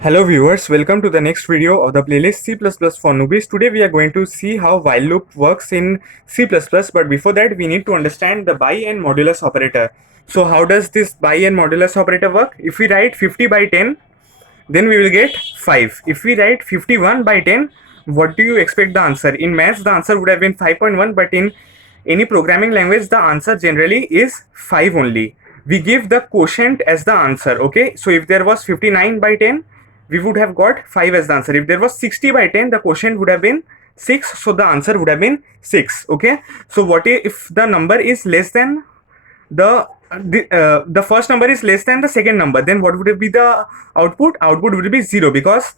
Hello viewers, welcome to the next video of the playlist C++ for Newbies. Today we are going to see how while loop works in C++, but before that we need to understand the by and modulus operator. So how does this by and modulus operator work? If we write 50 by 10, then we will get 5. If we write 51 by 10, what do you expect the answer? In maths the answer would have been 5.1, but in any programming language the answer generally is 5 only. We give the quotient as the answer. Okay, so if there was 59 by 10, we would have got 5 as the answer. If there was 60 by 10, the quotient would have been 6, so the answer would have been 6. Okay, so what if the number is less than the first number is less than the second number, then what would be the output would be 0, because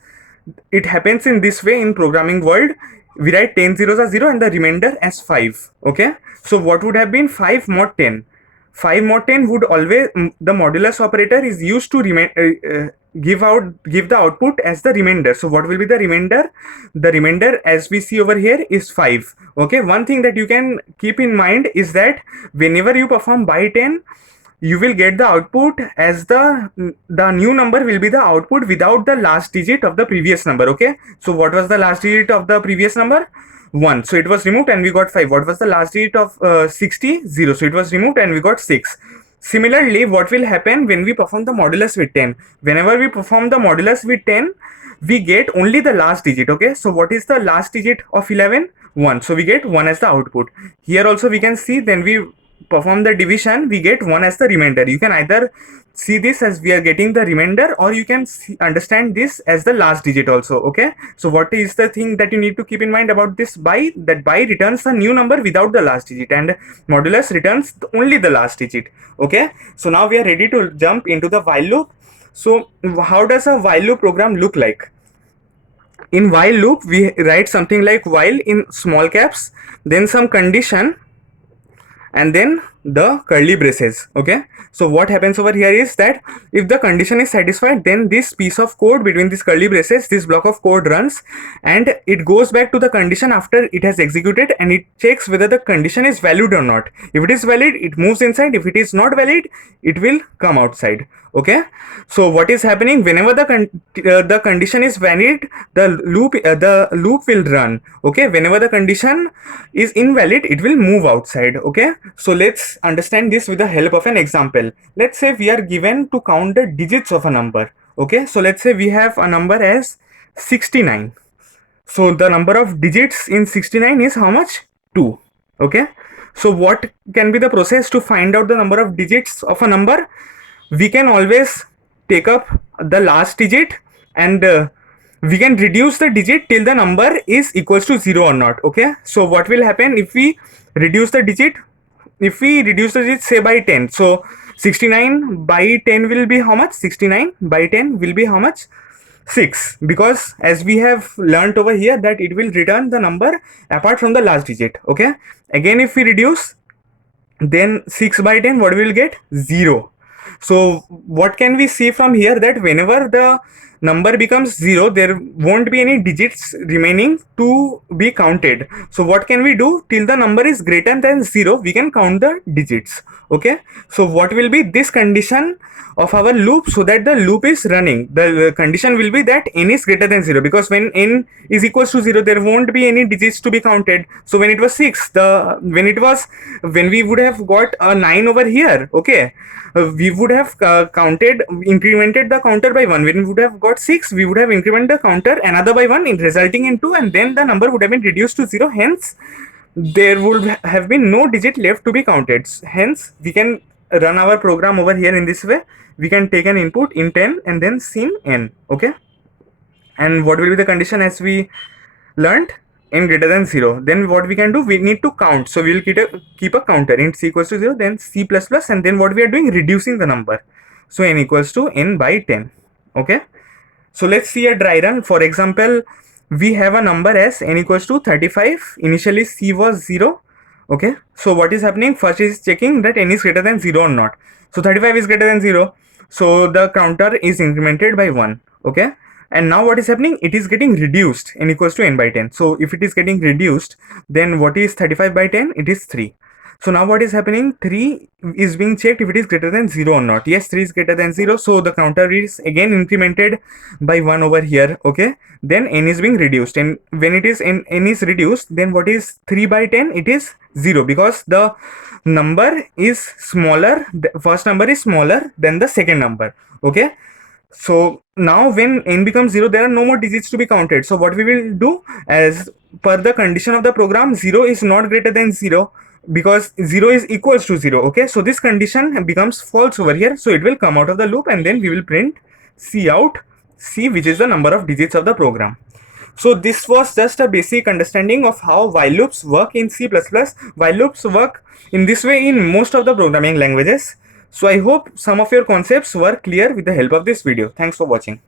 it happens in this way in programming world. We write 10 zeros are 0 and the remainder as 5. Okay, so what would have been 5 mod 10? 5 mod 10 would always, the modulus operator is used to give the output as the remainder. So what will be the remainder? The remainder, as we see over here, is 5. Okay, one thing that you can keep in mind is that whenever you perform by 10, you will get the output as the new number will be the output without the last digit of the previous number. Okay, so what was the last digit of the previous number? 1, so it was removed and we got 5. What was the last digit of 60? 0, so it was removed and we got 6. Similarly, what will happen when we perform the modulus with 10? Whenever we perform the modulus with 10, we get only the last digit. Okay, so what is the last digit of 11? 1, so we get 1 as the output. Here also we can see, then we perform the division, we get 1 as the remainder. You can either see this as we are getting the remainder, or you can understand this as the last digit also. Okay, so what is the thing that you need to keep in mind about this by? That by returns a new number without the last digit, and modulus returns only the last digit. Okay, so now we are ready to jump into the while loop. So how does a while loop program look like? In while loop we write something like while in small caps, then some condition, and then the curly braces. Okay, so what happens over here is that if the condition is satisfied, then this piece of code between these curly braces, this block of code runs, and it goes back to the condition after it has executed, and it checks whether the condition is valid or not. If it is valid, it moves inside. If it is not valid, it will come outside. Okay, so what is happening whenever the condition is valid, the loop will run. Okay, whenever the condition is invalid, it will move outside. Okay, so let's understand this with the help of an example. Let's say we are given to count the digits of a number. Okay, so let's say we have a number as 69. So the number of digits in 69 is how much? 2. Okay, so what can be the process to find out the number of digits of a number? We can always take up the last digit, and we can reduce the digit till the number is equals to 0 or not. Okay, so what will happen if we reduce the digit? If we reduce the digit, say by 10, so 69 by 10 will be how much? 69 by 10 will be how much? 6, because as we have learnt over here that it will return the number apart from the last digit. Okay, again if we reduce, then 6 by 10, what we will get? 0. So what can we see from here? That whenever the number becomes 0, there won't be any digits remaining to be counted. So what can we do? Till the number is greater than 0, we can count the digits. Okay, so what will be this condition of our loop? So that the loop is running, the condition will be that n is greater than 0, because when n is equals to 0, there won't be any digits to be counted. So when it was 6, when we would have got a 9 over here, okay, we would have incremented the counter by 1. When we would have got 6, we would have incremented the counter another by 1, resulting in 2, and then the number would have been reduced to 0. Hence there would have been no digit left to be counted. Hence we can run our program over here in this way. We can take an input int n and then sim n. Okay, and what will be the condition as we learned? N greater than 0. Then what we can do? We need to count. So we will keep a counter. Int c equals to 0, then c plus plus, and then what we are doing? Reducing the number. So n equals to n by 10. Okay, so let's see a dry run. For example, we have a number as n equals to 35. Initially c was 0. Okay, so what is happening? First is checking that n is greater than 0 or not. So 35 is greater than 0, so the counter is incremented by 1. Okay, and now what is happening? It is getting reduced. N equals to n by 10. So if it is getting reduced, then what is 35 by 10? It is 3. So now what is happening? 3 is being checked if it is greater than 0 or not. Yes, 3 is greater than 0. So the counter is again incremented by 1 over here. Okay. Then n is being reduced. And when it is n is reduced, then what is 3 by 10? It is 0 because the number is smaller. The first number is smaller than the second number. Okay. So now when n becomes 0, there are no more digits to be counted. So what we will do, as per the condition of the program, 0 is not greater than 0 because 0 is equals to 0. Okay, so this condition becomes false over here, so it will come out of the loop, and then we will print C, which is the number of digits of the program. So this was just a basic understanding of how while loops work in C++. While loops work in this way in most of the programming languages. So I hope some of your concepts were clear with the help of this video. Thanks for watching.